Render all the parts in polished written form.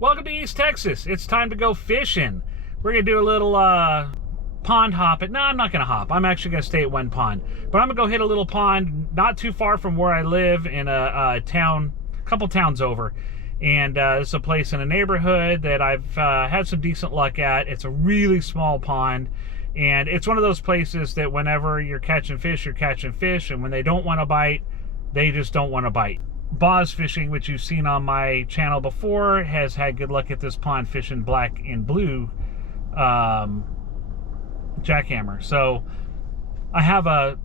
Welcome to East Texas. It's time to go fishing. We're going to do a little pond hopping. No, I'm not going to hop. I'm actually going to stay at one pond. But I'm going to go hit a little pond not too far from where I live in a town, a couple towns over. And it's a place in a neighborhood that I've had some decent luck at. It's a really small pond. And it's one of those places that whenever you're catching fish, you're catching fish. And when they don't want to bite, they just don't want to bite. Boz fishing, which you've seen on my channel before, has had good luck at this pond fishing black and blue jackhammer. So I have a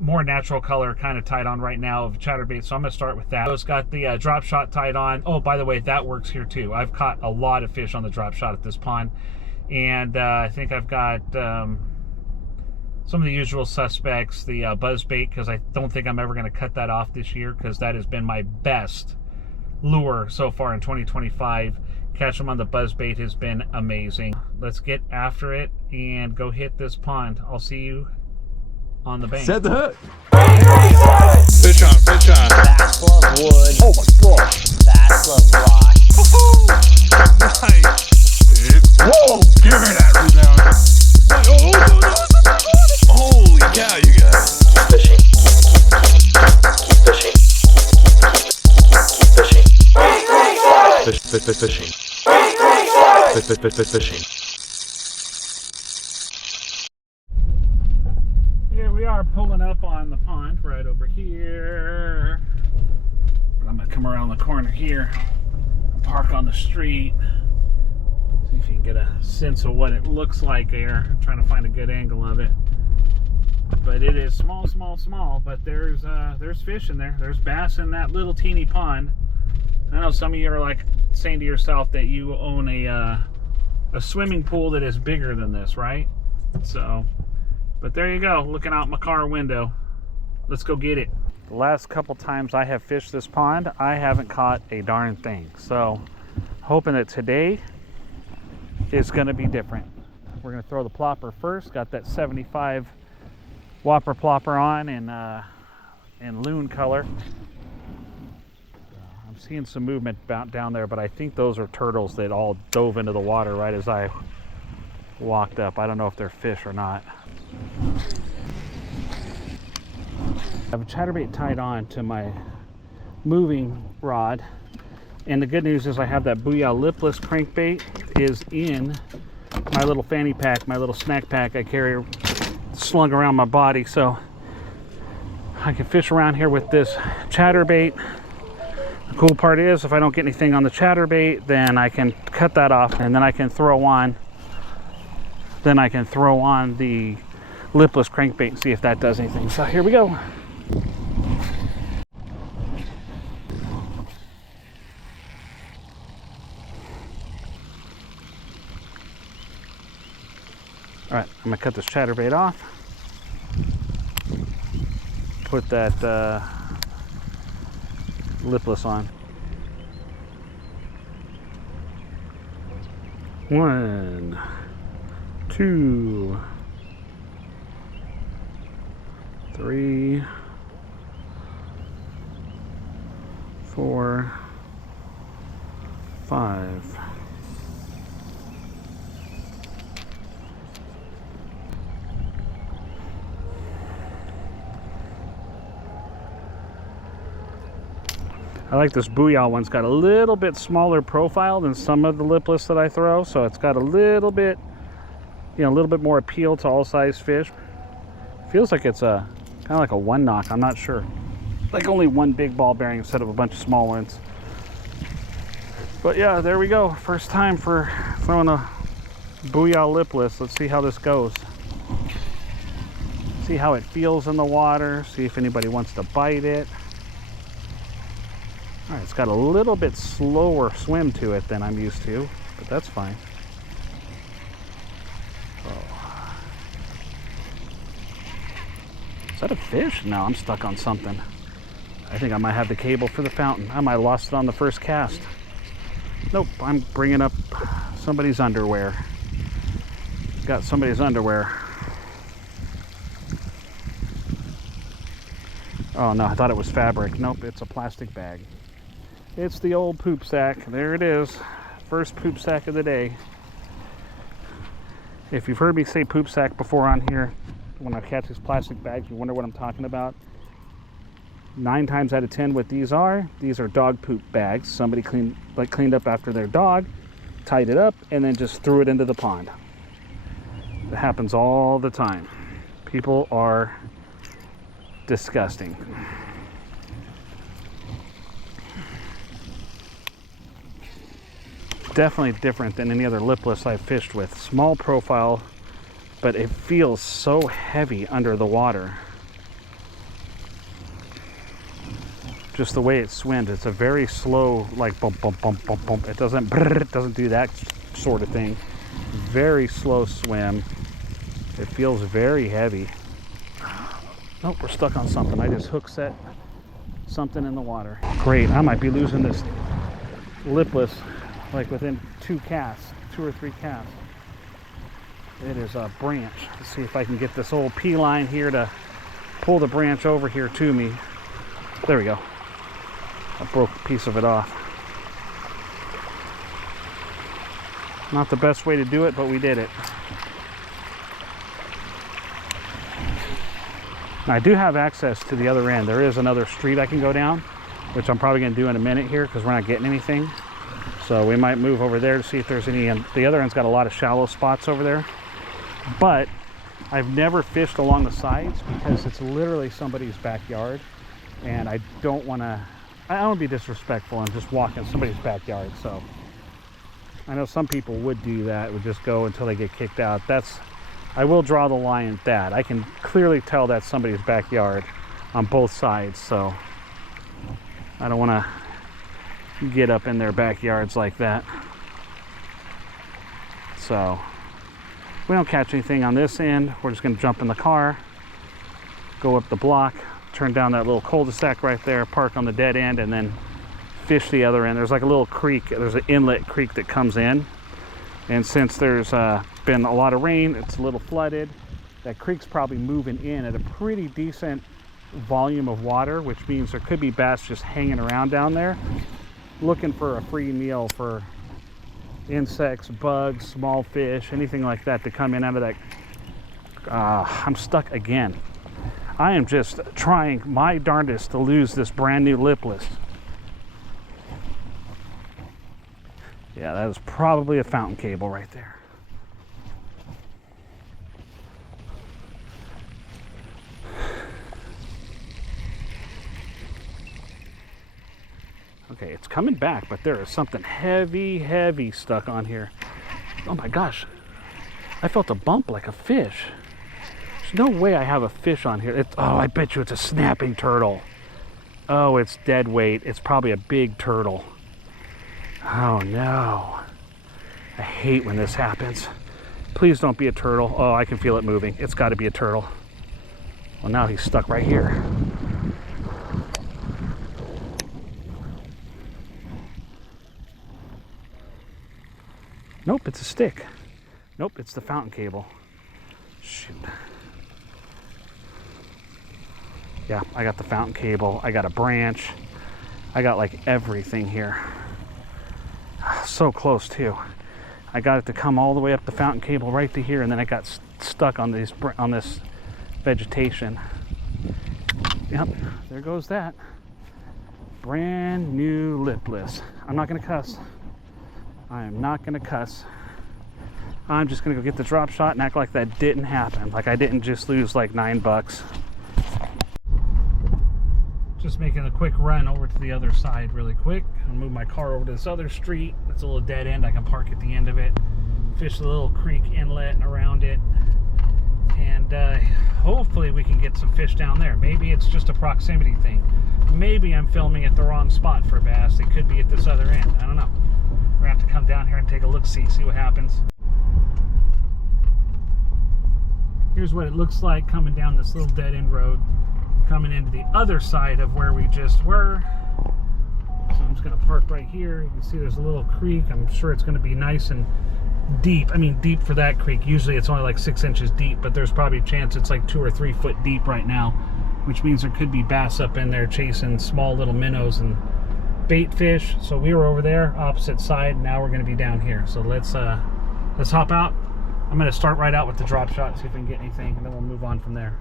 more natural color kind of tied on right now of chatterbait, so I'm gonna start with that. It's got the drop shot tied on. Oh, by the way, that works here too. I've caught a lot of fish on the drop shot at this pond, and I think I've got some of the usual suspects, the buzz bait, because I don't think I'm ever going to cut that off this year, because that has been my best lure so far in 2025. Catch them on the buzz bait has been amazing. Let's get after it and go hit this pond. I'll see you on the bank. Set the hook. Fish on, fish on. Bass love wood. Oh my gosh. Bass love rock. Nice. Whoa! Give me that rebound. Holy cow, you guys. Fishing. Fishing. Fishing. Fishing. Fishing. Here we are pulling up on the pond right over here. But I'm going to come around the corner here, park on the street. See if you can get a sense of what it looks like there. I'm trying to find a good angle of it. But it is small, but there's fish in there. There's bass in that little teeny pond. I know some of you are like saying to yourself that you own a swimming pool that is bigger than this, right? So, but there you go, looking out my car window. Let's go get it. The last couple times I have fished this pond, I haven't caught a darn thing. So, hoping that today is going to be different. We're going to throw the plopper first. Got that 75 Whopper Plopper on in loon color. I'm seeing some movement down there, but I think those are turtles that all dove into the water right as I walked up. I don't know if they're fish or not. I have a chatterbait tied on to my moving rod, and the good news is I have that Booyah lipless crankbait is in my little fanny pack, my little snack pack I carry slung around my body, so I can fish around here with this chatterbait. The cool part is if I don't get anything on the chatterbait, then I can cut that off, and then I can throw on the lipless crankbait and see if that does anything. So here we go. All right, I'm gonna cut this chatterbait off. Put that lipless on. 1, 2, 3, 4, 5. I like this Booyah one's got a little bit smaller profile than some of the lipless that I throw, so it's got a little bit, a little bit more appeal to all size fish. Feels like it's kind of like a one knock. I'm not sure. Like only one big ball bearing instead of a bunch of small ones. But yeah, there we go. First time for throwing a Booyah lipless. Let's see how this goes. See how it feels in the water. See if anybody wants to bite it. All right, it's got a little bit slower swim to it than I'm used to, but that's fine. Oh. Is that a fish? No, I'm stuck on something. I think I might have the cable for the fountain. I might have lost it on the first cast. Nope, I'm bringing up somebody's underwear. Got somebody's underwear. Oh no, I thought it was fabric. Nope, it's a plastic bag. It's the old poop sack. There it is. First poop sack of the day. If you've heard me say poop sack before on here, when I catch these plastic bags, you wonder what I'm talking about. 9 times out of 10 what these are dog poop bags. Somebody cleaned up after their dog, tied it up, and then just threw it into the pond. It happens all the time. People are disgusting. Definitely different than any other lipless I've fished with. Small profile, but it feels so heavy under the water. Just the way it swims, it's a very slow, like bump, bump, bump, bump, bump. It doesn't do that sort of thing. Very slow swim. It feels very heavy. Nope, we're stuck on something. I just hook set something in the water. Great, I might be losing this lipless like within 2 or 3 casts. It is a branch. Let's see if I can get this old P line here to pull the branch over here to me. There we go. I broke a piece of it off. Not the best way to do it, but we did it. Now, I do have access to the other end. There is another street I can go down, which I'm probably going to do in a minute here because we're not getting anything. So we might move over there to see if there's any. And the other end's got a lot of shallow spots over there. But I've never fished along the sides because it's literally somebody's backyard. And I don't want to be disrespectful and just walk in somebody's backyard. So I know some people would do that, would just go until they get kicked out. I will draw the line at that. I can clearly tell that's somebody's backyard on both sides. So I don't want to get up in their backyards like that. So if we don't catch anything on this end, we're just going to jump in the car, go up the block, turn down that little cul-de-sac right there, park on the dead end, and then fish the other end. There's like a little creek. There's an inlet creek that comes in, and since there's been a lot of rain, it's a little flooded. That creek's probably moving in at a pretty decent volume of water, which means there could be bass just hanging around down there looking for a free meal for insects, bugs, small fish, anything like that to come in out of that. I'm stuck again. I am just trying my darndest to lose this brand new lipless. Yeah, that is probably a fountain cable right there. Okay, it's coming back, but there is something heavy stuck on here. Oh my gosh, I felt a bump like a fish. There's no way I have a fish on here. Oh, I bet you it's a snapping turtle. Oh, it's dead weight. It's probably a big turtle. Oh no. I hate when this happens. Please don't be a turtle. Oh, I can feel it moving. It's got to be a turtle. Well, now he's stuck right here. Nope, it's a stick. Nope, it's the fountain cable. Shoot. Yeah, I got the fountain cable. I got a branch. I got like everything here. So close too. I got it to come all the way up the fountain cable right to here, and then I got stuck on this vegetation. Yep, there goes that. Brand new lipless. I'm not gonna cuss. I am not gonna cuss. I'm just gonna go get the drop shot and act like that didn't happen. Like I didn't just lose like $9. Just making a quick run over to the other side really quick. I'll move my car over to this other street. It's a little dead end. I can park at the end of it, fish the little creek inlet and around it, and hopefully we can get some fish down there. Maybe it's just a proximity thing. Maybe I'm filming at the wrong spot for bass. It could be at this other end. I don't know. We're gonna have to come down here and take a look-see, see what happens. Here's what it looks like coming down this little dead end road, coming into the other side of where we just were. So I'm just gonna park right here. You can see there's a little creek. I'm sure it's gonna be nice and deep. I mean, deep for that creek. Usually it's only like 6 inches deep, but there's probably a chance it's like 2 or 3 foot deep right now, which means there could be bass up in there chasing small little minnows and bait fish. So we were over there, opposite side. Now we're going to be down here. So let's hop out. I'm going to start right out with the drop shot, see if we can get anything, and then we'll move on from there.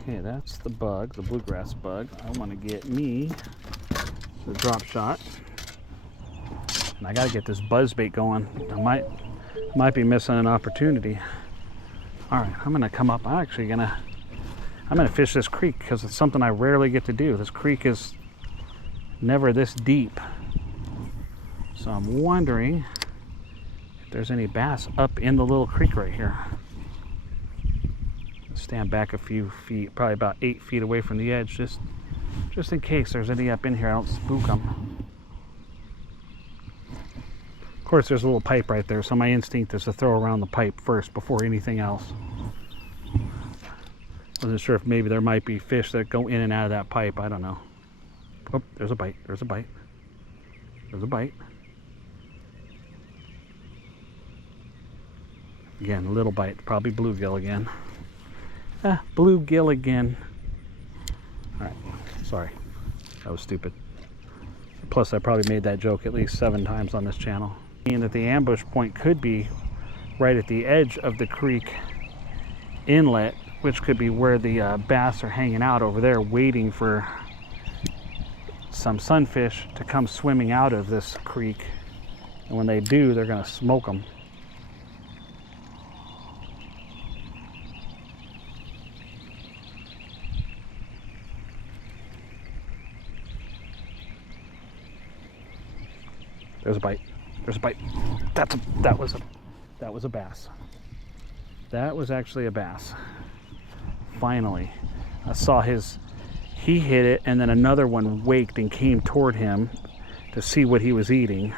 Okay, that's the bug, the bluegrass bug. I want to get me the drop shot. And I got to get this buzz bait going. I might be missing an opportunity. All right, I'm going to come up. I'm going to fish this creek because it's something I rarely get to do. This creek is never this deep. So I'm wondering if there's any bass up in the little creek right here. Stand back a few feet, probably about 8 feet away from the edge, just in case there's any up in here. I don't spook them. Of course, there's a little pipe right there, so my instinct is to throw around the pipe first before anything else. Wasn't sure if maybe there might be fish that go in and out of that pipe. I don't know. Oh, there's a bite. There's a bite. There's a bite. Again, a little bite. Probably bluegill again. Bluegill again. All right. Sorry. That was stupid. Plus, I probably made that joke at least 7 times on this channel. And that the ambush point could be right at the edge of the creek inlet, which could be where the bass are hanging out over there waiting for some sunfish to come swimming out of this creek. And when they do, they're going to smoke them. There's a bite. There's a bite. That was a bass. That was actually a bass. Finally, I saw he hit it, and then another one waked and came toward him to see what he was eating.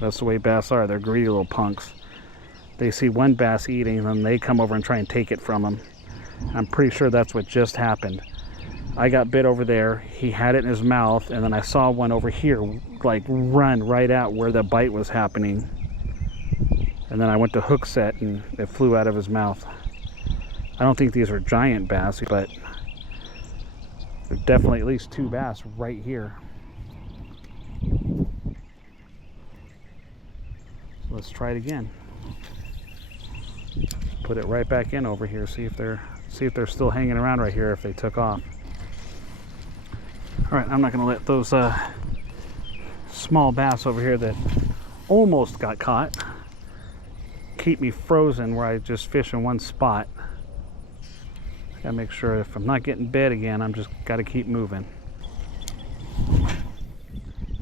That's the way bass are. They're greedy little punks. They see one bass eating, and then they come over and try and take it from him. I'm pretty sure that's what just happened. I got bit over there. He had it in his mouth, and then I saw one over here like run right out where the bite was happening. And then I went to hook set, and it flew out of his mouth. I don't think these are giant bass, but there's definitely at least 2 bass right here. So let's try it again. Put it right back in over here. See if they're still hanging around right here. If they took off. All right, I'm not going to let those small bass over here that almost got caught keep me frozen where I just fish in one spot. Gotta make sure if I'm not getting bit again, I'm just gotta keep moving.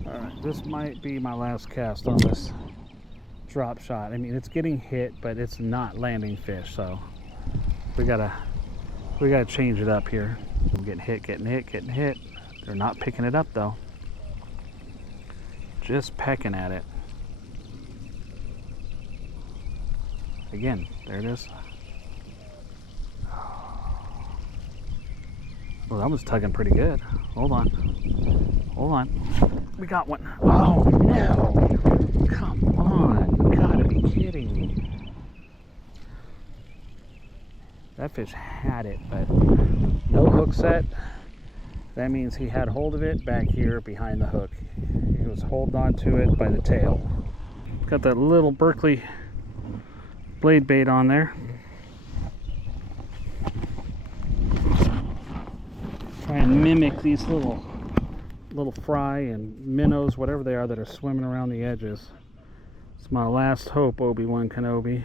All right, this might be my last cast on this drop shot. I mean, it's getting hit, but it's not landing fish, so we gotta change it up here. I'm getting hit. They're not picking it up though. Just pecking at it. Again, there it is. Well, that was tugging pretty good. Hold on. We got one. Oh no! Come on! You gotta be kidding me. That fish had it, but no hook set. That means he had hold of it back here behind the hook. He was holding on to it by the tail. Got that little Berkeley blade bait on there. Try and mimic these little fry and minnows, whatever they are, that are swimming around the edges. It's my last hope, Obi-Wan Kenobi.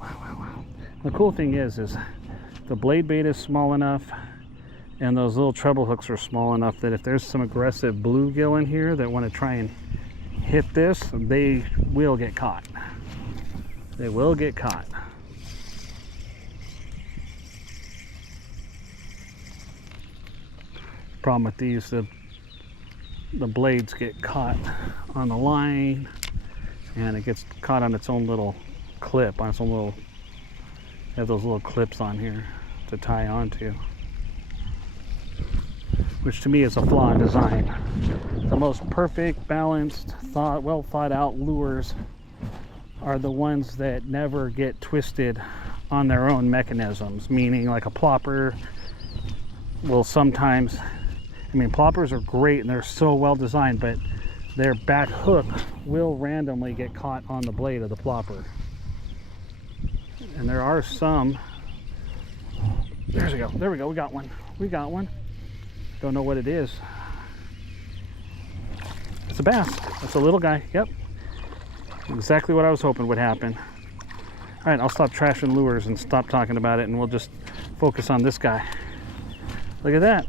Wow. The cool thing is the blade bait is small enough, and those little treble hooks are small enough that if there's some aggressive bluegill in here that want to try and hit this, they will get caught. They will get caught. Problem with these, the blades get caught on the line, and it gets caught on its own little clip, on its own little, have those little clips on here to tie onto, which to me is a flaw in design. The most perfect, balanced, well thought out lures are the ones that never get twisted on their own mechanisms, meaning like a plopper will sometimes, I mean, ploppers are great and they're so well designed, but their back hook will randomly get caught on the blade of the plopper. And there are some. There we go. There we go. We got one. We got one. Don't know what it is. It's a bass. It's a little guy. Yep. Exactly what I was hoping would happen. All right, I'll stop trashing lures and stop talking about it, and we'll just focus on this guy. Look at that.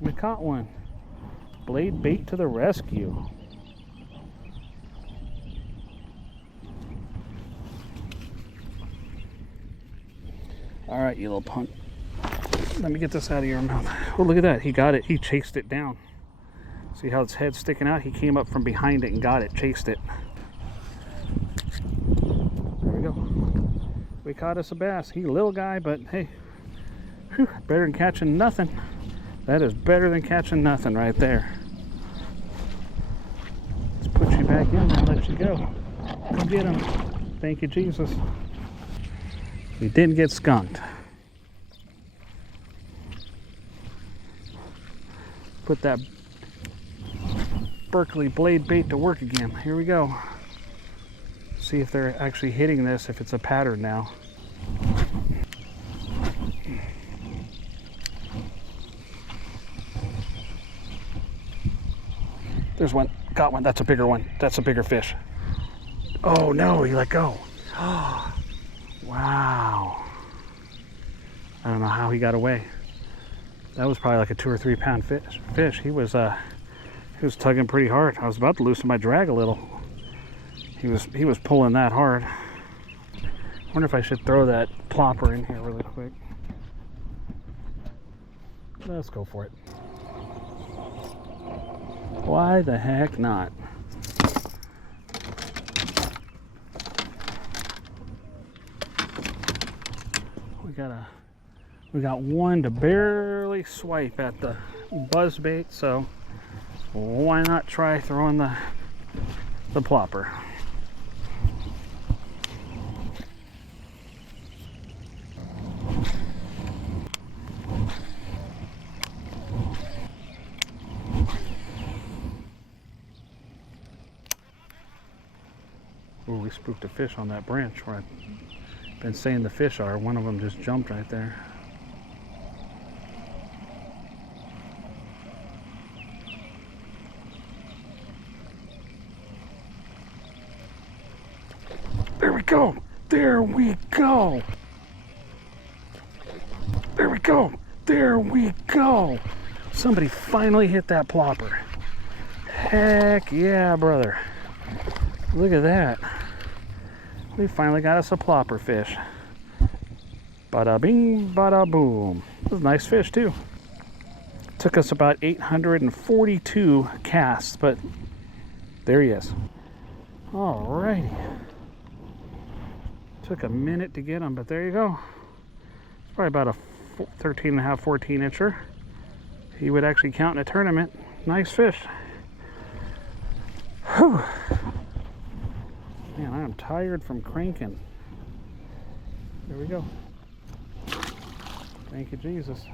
We caught one. Blade bait to the rescue. All right, you little punk. Let me get this out of your mouth. Oh, look at that. He got it. He chased it down. See how its head's sticking out? He came up from behind it and got it, chased it. There we go. We caught us a bass. He's a little guy, but hey, whew, better than catching nothing. That is better than catching nothing right there. Let's put you back in and let you go. Go get him. Thank you, Jesus. We didn't get skunked. Put that Berkeley blade bait to work again. Here we go. See if they're actually hitting this, if it's a pattern now. There's one. Got one. That's a bigger one. That's a bigger fish. Oh no, he let go. Wow. I don't know how he got away. That was probably like a 2 or 3 pound fish. He was tugging pretty hard. I was about to loosen my drag a little. He was pulling that hard. I wonder if I should throw that plopper in here really quick. Let's go for it. Why the heck not? We got one to barely swipe at the buzz bait, so why not try throwing the plopper? Ooh, we spooked a fish on that branch where I've been saying the fish are. One of them just jumped right there. There we go. There we go. There we go. There we go. Somebody finally hit that plopper. Heck yeah, brother. Look at that. We finally got us a plopper fish. Bada bing, bada boom. This is a nice fish too. Took us about 842 casts, but there he is. Alrighty. Took a minute to get him, but there you go. Probably about a 13 and a half, 14 incher. He would actually count in a tournament. Nice fish. Whew. Man, I am tired from cranking. There we go. Thank you, Jesus.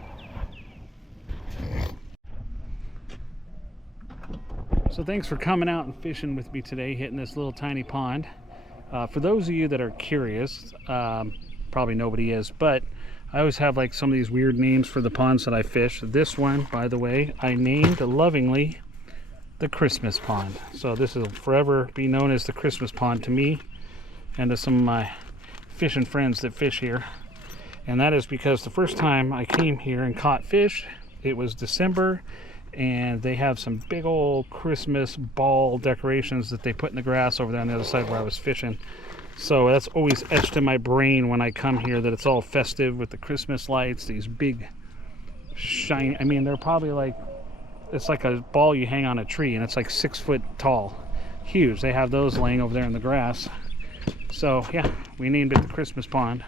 So thanks for coming out and fishing with me today, hitting this little tiny pond. For those of you that are curious, probably nobody is, but I always have like some of these weird names for the ponds that I fish. This one, by the way, I named lovingly the Christmas pond. So this will forever be known as the Christmas pond to me and to some of my fishing friends that fish here. And that is because the first time I came here and caught fish, it was December, and they have some big old Christmas ball decorations that they put in the grass over there on the other side where I was fishing. So that's always etched in my brain when I come here, that it's all festive with the Christmas lights, these big shiny, I mean, they're probably like, it's like a ball you hang on a tree, and it's like 6 foot tall. Huge. They have those laying over there in the grass. So yeah, we named it the Christmas pond.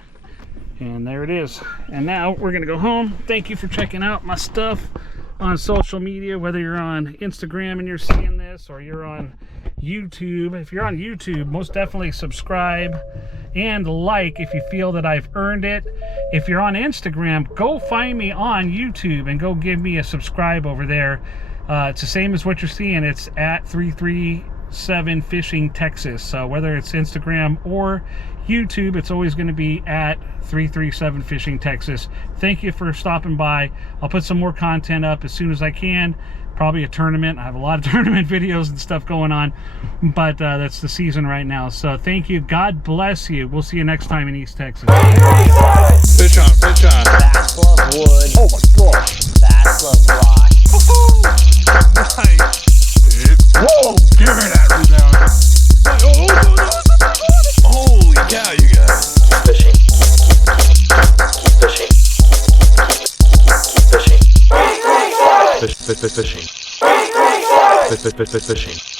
And there it is. And now we're gonna go home. Thank you for checking out my stuff on social media, whether you're on Instagram and you're seeing this, or you're on YouTube. If you're on YouTube, most definitely subscribe and like if you feel that I've earned it. If you're on Instagram, go find me on YouTube and go give me a subscribe over there. It's the same as what you're seeing. It's at 337 Fishing Texas. So whether it's Instagram or YouTube, it's always going to be at 337 Fishing Texas. Thank you for stopping by. I'll put some more content up as soon as I can. Probably a tournament. I have a lot of tournament videos and stuff going on, but that's the season right now. So thank you. God bless you. We'll see you next time in East Texas. Fish on, fish on. Fast love wood. Oh my gosh. Fast love rock. Nice. Whoa, give me that rebound. Holy cow, you guys. Fishing. Keep fishing. Keep fishing. Fishing. Fishing.